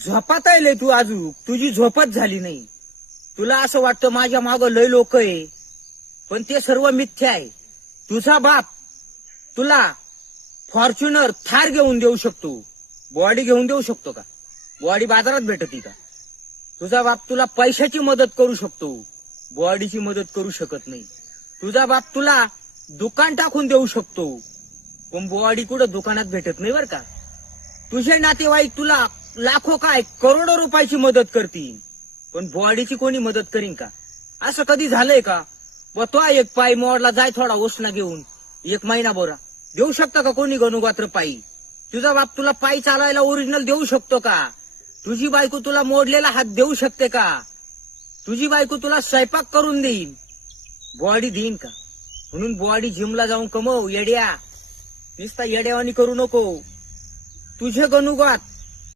झोपात आहे तू अजून, तुझी झोपच झाली नाही. तुला असं वाटतं माझ्या मागं लय लोक आहे, पण ते सर्व मिथ्या आहे. तुझा बाप तुला फॉर्च्युनर थार घेऊन देऊ शकतो, बॉडी घेऊन देऊ शकतो का? बॉडी बाजारात भेटती का? तुझा बाप तुला पैशाची मदत करू शकतो, बॉडीची मदत करू शकत नाही. तुझा बाप तुला दुकान टाकून देऊ शकतो, पण बॉडी कुठं दुकानात भेटत नाही बर का. तुझे नातेवाईक तुला लाखो काय करोडो रुपयाची मदत करतील, पण बॉडीची कोणी मदत करीन का? असं कधी झालंय का? व तो एक पाय मोडला, जाय थोडा उसना घेऊन, 1 महिना बोरा देऊ शकता का कोणी गणुगात्र पायी? तुझा बाप तुला पायी चालवायला ओरिजिनल देऊ शकतो का? तुझी बायको तुला मोडलेला हात देऊ शकते का? तुझी बायको तुला स्वयंपाक करून देईन, बॉडी देईन का? म्हणून बॉडी जिमला जाऊन कमव येड्या, नुसता येड्यावानी करू नको. तुझे गणुगात